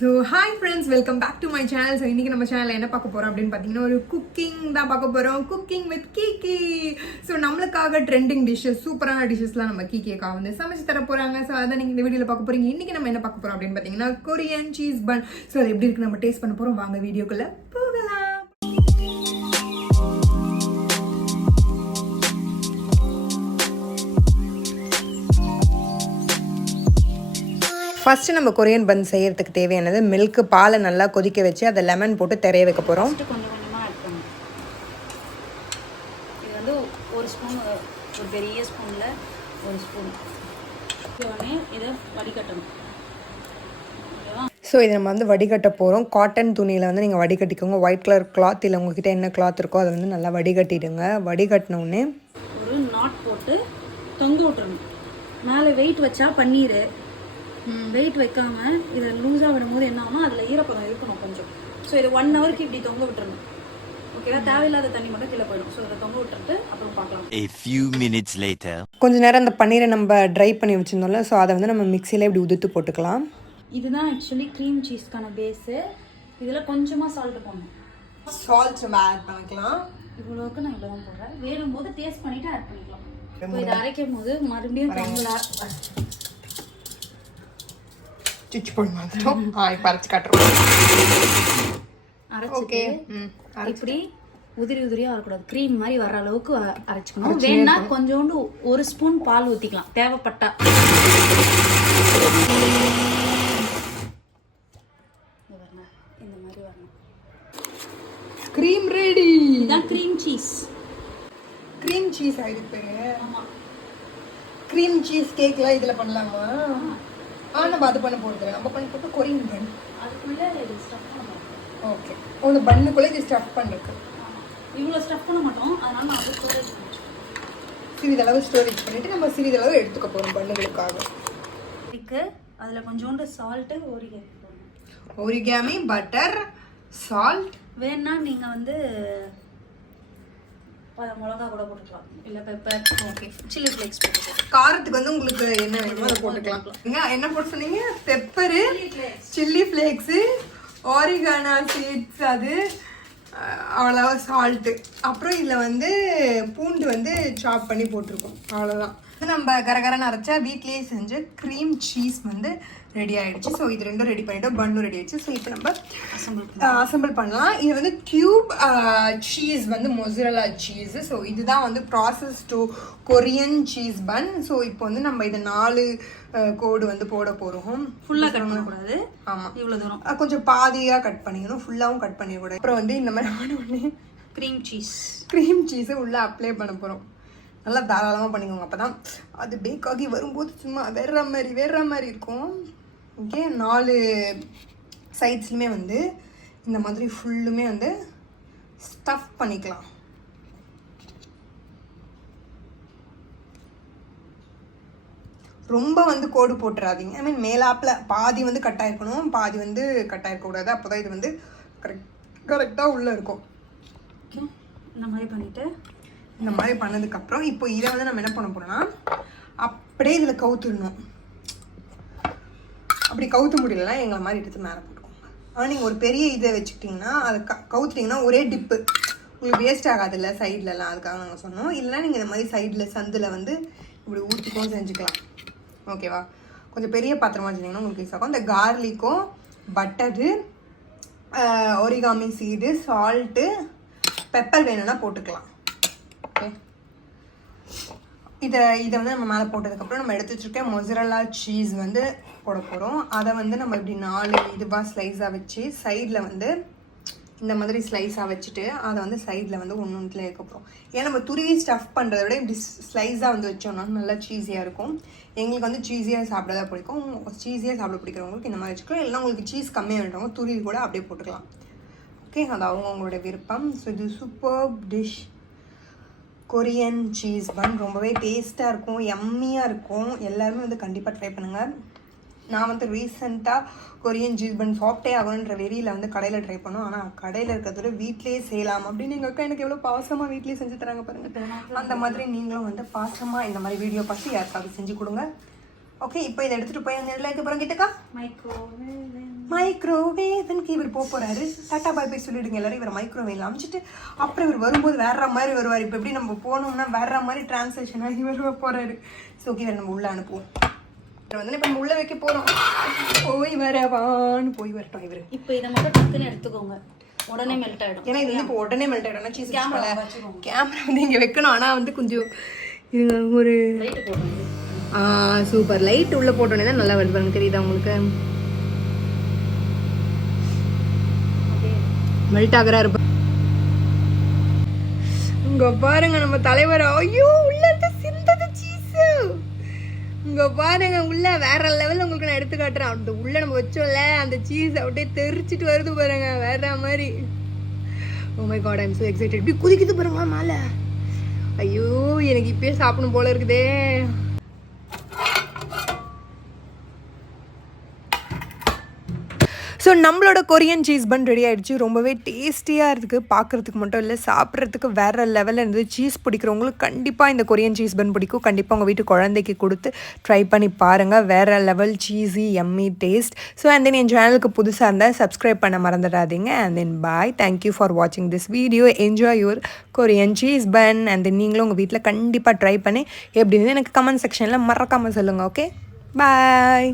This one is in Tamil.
So hi friends, welcome back to my channel. So இன்றைக்கி நம்ம சேனலில் என்ன பார்க்க போகிறோம் அப்படின்னு பார்த்தீங்கன்னா, ஒரு குக்கிங் தான் பார்க்க போகிறோம். Cooking with Kiki. ஸோ நம்மளுக்காக ட்ரெண்டிங் டிஷ்ஷஸ், சூப்பரான டிஷ்ஷஸ்லாம் நம்ம கீகேக்காக வந்து சமைச்சு தர போகிறாங்க. ஸோ அதை நீங்கள் இந்த வீடியோவில் பார்க்க போகிறீங்க. இன்றைக்கி நம்ம என்ன பார்க்க போகிறோம் அப்படின்னு பார்த்தீங்கன்னா, கொரியன் சீஸ் பன். ஸோ அது எப்படி இருக்குது நம்ம டேஸ்ட் பண்ண போகிறோம். வாங்க வீடியோக்குள்ளே போகலாம். ஃபஸ்ட்டு நம்ம கொரியன் பன் செய்கிறதுக்கு தேவையானது மில்க்கு, பாலை நல்லா கொதிக்க வச்சு அதை லெமன் போட்டு திரைய வைக்க போகிறோம். கொஞ்சம் கொஞ்சமாக ஆட் பண்ணணும். இது வந்து ஒரு ஸ்பூன், ஒரு பெரிய ஸ்பூனில் ஒரு ஸ்பூன் உடனே இதை வடிகட்டணும். ஸோ இதை நம்ம வந்து வடிகட்ட போகிறோம். காட்டன் துணியில் வந்து நீங்கள் வடிகட்டிக்கோங்க. ஒயிட் கலர் கிளாத் இல்லை உங்ககிட்ட என்ன கிளாத் இருக்கோ அதை வந்து நல்லா வடிகட்டிடுங்க. வடிகட்டினோடனே ஒரு நாட் போட்டு தொங்க விட்டுறணும். மேலே வெயிட் வச்சா பன்னீர், வெயிட் வைக்காம இதை லூஸாக விடும்போது என்ன ஆகும்னா அதில் ஈரப்பதம் இருக்கணும் கொஞ்சம். ஸோ இதை 1 ஹவருக்கு இப்படி தொங்க விட்டுறணும். ஓகேவா? தேவையில்லாத தண்ணி மட்டும் கீழே போயிடும். ஸோ இதை தொங்க விட்டுட்டு அப்புறம் பார்க்கலாம். A few minutes later. கொஞ்ச நேரம் அந்த பன்னீரை நம்ம ட்ரை பண்ணி வச்சுருந்தோம்ல, ஸோ அதை வந்து நம்ம மிக்சியில் இப்படி உதுத்து போட்டுக்கலாம். இதுதான் ஆக்சுவலி க்ரீம் சீஸ்க்கான பேஸு. இதில் கொஞ்சமாக சால்ட்டு போடணும். சால்ட் நம்ம ஆட் பண்ணிக்கலாம். இவ்வளோக்கு நான் இவ்வளோ தான் போடுறேன். வேணும் போது டேஸ்ட் பண்ணிவிட்டு ஆட் பண்ணிக்கலாம். இப்போ இதை அரைக்கும் போது மறுபடியும் சுவிட்ச் போட மாட்டோம். இப்போ அரைச்சி காட்டுறோம். அரைச்சிட்டு இப்படி உதிரி உதிரியாக வரக்கூடாது. க்ரீம் மாதிரி வர அளவுக்கு அரைச்சிக்கணும். வேணா கொஞ்சோண்டு ஒரு ஸ்பூன் பால் ஊற்றிக்கலாம் தேவைப்பட்டா. இந்த மாதிரி வரணும். Cream ready. இதுதான் க்ரீம் சீஸ். க்ரீம் சீஸ் ஆயிடுச்சு பேரு. ஆமாம், க்ரீம் சீஸ் கேக்லாம் இதில் பண்ணலாமா? நம்ம அது பண்ண போகிறது நம்ம பண்ணி போட்டு கொரியன் பன் அதுக்குள்ளே ஸ்டஃப் பண்ணணும். ஓகே, ஒன்று பண்ணுக்குள்ளே இது ஸ்டஃப் பண்ணிருக்கு. இவ்வளோ ஸ்டஃப் பண்ண மாட்டோம், அதனால நான் அது ஸ்டோரேஜ் சிறிதளவு ஸ்டோரேஜ் பண்ணிவிட்டு நம்ம சிறிதளவு எடுத்துக்க போகிறோம் பண்ணுகளுக்காக. இதுக்கு அதில் கொஞ்சோண்டு சால்ட்டு, ஒரிகாமி, பட்டர், சால்ட். வேணா நீங்கள் வந்து மிளகா கூட போட்டுக்கலாம், இல்லை பெப்பர், ஓகே, சில்லி ஃப்ளேக்ஸ் போட்டுக்கலாம். காரத்துக்கு வந்து உங்களுக்கு என்ன வேணுமோ அதை போட்டுக்கலாம். என்ன போட்டு சொன்னீங்க? பெப்பரு, சில்லி ஃப்ளேக்ஸு, ஆரிகானா சீட்ஸ், அது அவ்வளோவா சால்ட்டு. அப்புறம் இதில் வந்து பூண்டு வந்து சாப் பண்ணி போட்டிருக்கோம். அவ்வளோதான். நம்ம கரகரன்னு அரைச்சா வீட்லேயே செஞ்ச க்ரீம் சீஸ் வந்து ரெடி ஆகிடுச்சு. ஸோ இது ரெண்டும் ரெடி பண்ணிட்டோம். பன்னும் ரெடி ஆகிடுச்சு. ஸோ இப்போ நம்ம அசம்பிள் பண்ணலாம். இது வந்து க்யூப் சீஸ் வந்து மொசரல்லா சீஸ். ஸோ இதுதான் வந்து process to Korean cheese bun. So இப்போ வந்து நம்ம இதை 4 கோடு வந்து போட போகிறோம். ஃபுல்லாக கட் பண்ணக்கூடாது. ஆமாம், இவ்வளோ தூரம் கொஞ்சம் பாதியாக கட் பண்ணிக்கணும், ஃபுல்லாகவும் கட் பண்ணிடக்கூடாது. அப்புறம் வந்து இந்த மாதிரி ஒன்று க்ரீம் சீஸை உள்ளே அப்ளை பண்ண போகிறோம். நல்லா தாராளமாக பண்ணிக்கோங்க. அப்போ தான் அது பேக் ஆகி வரும்போது சும்மா வேற மாதிரி இருக்கும். ஓகே, 4 சைட்ஸ்லையுமே வந்து இந்த மாதிரி ஃபுல்லுமே வந்து ஸ்டஃப் பண்ணிக்கலாம். ரொம்ப வந்து கோடு போட்டுறாதீங்க. ஐ மீன் மேலாப்பில் பாதி வந்து கட் ஆகிருக்கணும், பாதி வந்து கட் ஆகிருக்கக்கூடாது. அப்போ தான் இது வந்து கரெக்டாக உள்ளே இருக்கும். ஓகே, இந்த மாதிரி பண்ணதுக்கப்புறம் இப்போ இதை வந்து நம்ம என்ன பண்ண போகிறோம்னா, அப்படியே இதில் கவுத்துடணும். அப்படி கவுத்த முடியலன்னா எங்களை மாதிரி எடுத்து மேலே போட்டுக்கோங்க. ஆனால் நீங்கள் ஒரு பெரிய இதை வச்சுக்கிட்டிங்கன்னா அதை கவுத்துட்டிங்கன்னா ஒரே டிப்பு உங்களுக்கு வேஸ்ட் ஆகாதில்ல சைட்லலாம். அதுக்காக நாங்கள் சொன்னோம். இல்லைனா நீங்கள் இந்த மாதிரி சைடில் சந்தில் வந்து இப்படி ஊற்றிக்கும் செஞ்சுக்கலாம். ஓகேவா? கொஞ்சம் பெரிய பாத்திரமாக வச்சுட்டிங்கன்னா உங்களுக்கு யூஸ் ஆகும். இந்த கார்லிக்கும், butter, oregano seed, salt, pepper வேணும்னா போட்டுக்கலாம். ஓகே, இதை வந்து நம்ம மேலே போட்டதுக்கப்புறம் நம்ம எடுத்து வச்சுருக்கேன் மொசரல்லா சீஸ் வந்து போட போகிறோம். அதை வந்து நம்ம இப்படி 4 இதுவாக ஸ்லைஸாக வச்சு சைடில் வந்து இந்த மாதிரி ஸ்லைஸாக வச்சுட்டு அதை வந்து சைடில் வந்து ஒன்றுல இருக்க போகிறோம். ஏன்னா நம்ம துருவி ஸ்டஃப் பண்ணுறத விட இப்படி ஸ்லைஸாக வந்து வச்சோம்னா நல்லா சீஸியாக இருக்கும். எங்களுக்கு வந்து சீஸியாக சாப்பிட தான் பிடிக்கும். சீஸியாக சாப்பிட பிடிக்கிறவங்களுக்கு இந்த மாதிரி வச்சுக்கலாம். இல்லைனா உங்களுக்கு சீஸ் கம்மியாக வேண்டவங்க துருவி கூட அப்படியே போட்டுக்கலாம். ஓகே, அது அவங்களோட விருப்பம். ஸோ இது சூப்பர் டிஷ் கொரியன் சீஸ் பன். ரொம்பவே டேஸ்ட்டாக இருக்கும், யம்மியாக இருக்கும். எல்லாருமே வந்து கண்டிப்பாக ட்ரை பண்ணுங்கள். நான் வந்து ரீசெண்டாக கொரியன் சீஸ் பன் சாப்பிட்டே ஆகணுன்ற வெறியில் வந்து கடையில் ட்ரை பண்ணோம். ஆனால் கடையில் இருக்கிறதோட வீட்லேயே செய்யலாம் அப்படின்னு எங்கள் அக்கா எனக்கு எவ்வளோ பாசமாக வீட்லேயே செஞ்சு தராங்க பாருங்கள். அந்த மாதிரி நீங்களும் வந்து பாசமாக இந்த மாதிரி வீடியோ பார்த்து யாருக்காவது செஞ்சு கொடுங்க. ஓகே, இப்போ இதை எடுத்துகிட்டு போய் அந்த நெல்லைக்கு அப்புறம் கிட்டக்கா மைக்ரோவேவ் மைக்ரோவேவனுக்கு இவர் போகிறாரு. டாட்டா பாய் போய் சொல்லிவிடுங்க எல்லாரும். இவர் மைக்ரோவேவில் அமைச்சிட்டு அப்புறம் இவர் வரும்போது வேற மாதிரி வருவார். இப்போ எப்படி நம்ம போனோம்னா வேற மாதிரி டிரான்ஸ்லேஷனாக இவர் போகிறாரு. ஸோ ஓகே, இவர் நம்ம உள்ளே அனுப்புவோம். இவர் வந்து இப்போ நம்ம உள்ளே வைக்க போகிறோம். போய் வரவான்னு போய் வரட்டும் இவர். இப்போ இதை மட்டும் டக்குன்னு எடுத்துக்கோங்க, உடனே மெல்ட் ஆகிடும். ஏன்னா இது வந்து இப்போ உடனே மெல்ட் ஆகிடும். சீஸ் கேமரா வந்து இங்கே வைக்கணும். ஆனால் வந்து கொஞ்சம் இது ஒரு சூப்பர் லைட் உள்ளே போட்டோன்னே தான் நல்லா வருது பாருங்க. தெரியுதா உங்களுக்கு? மெல்ட் ஆகிறா இருப்ப இங்க பாருங்க நம்ம தலைவர். ஐயோ உள்ள இருந்து சிந்தது சீஸ். இங்க பாருங்க உள்ள வேற லெவல்ல உங்களுக்கு நான் எடுத்து காட்டுறேன். அந்த உள்ள நம்ம வச்சோம்ல அந்த சீஸ் அப்படியே தெரிச்சிட்டு வருது பாருங்க, வேற மாதிரி. Oh my god, I am so excited. இப்படி குதிக்குது பாருங்க மேல. ஐயோ எனக்கு இப்பயே சாப்பிடணும் போல இருக்குதே. ஸோ நம்மளோட கொரியன் சீஸ் பன் ரெடி ஆகிடுச்சு. ரொம்பவே டேஸ்டியாக இருக்குது. பார்க்குறதுக்கு மட்டும் இல்லை, சாப்பிட்றதுக்கு வேறு லெவலில் இருந்தது. சீஸ் பிடிக்கிறவங்களுக்கு கண்டிப்பாக இந்த கொரியன் சீஸ் பன் பிடிக்கும். கண்டிப்பாக உங்கள் வீட்டு குழந்தைக்கு கொடுத்து ட்ரை பண்ணி பாருங்கள். வேறு level cheesy yummy taste. So and then என் சேனலுக்கு புதுசாக இருந்தால் சப்ஸ்கிரைப் பண்ண மறந்துடாதீங்க. And then bye, thank you for வாட்சிங் this video. Enjoy your Korean cheese bun. And then நீங்களும் உங்கள் வீட்டில் கண்டிப்பாக ட்ரை பண்ணி எப்படி இருந்தது எனக்கு கமெண்ட் செக்ஷனில் மறக்காமல் சொல்லுங்கள். ஓகே, பாய்.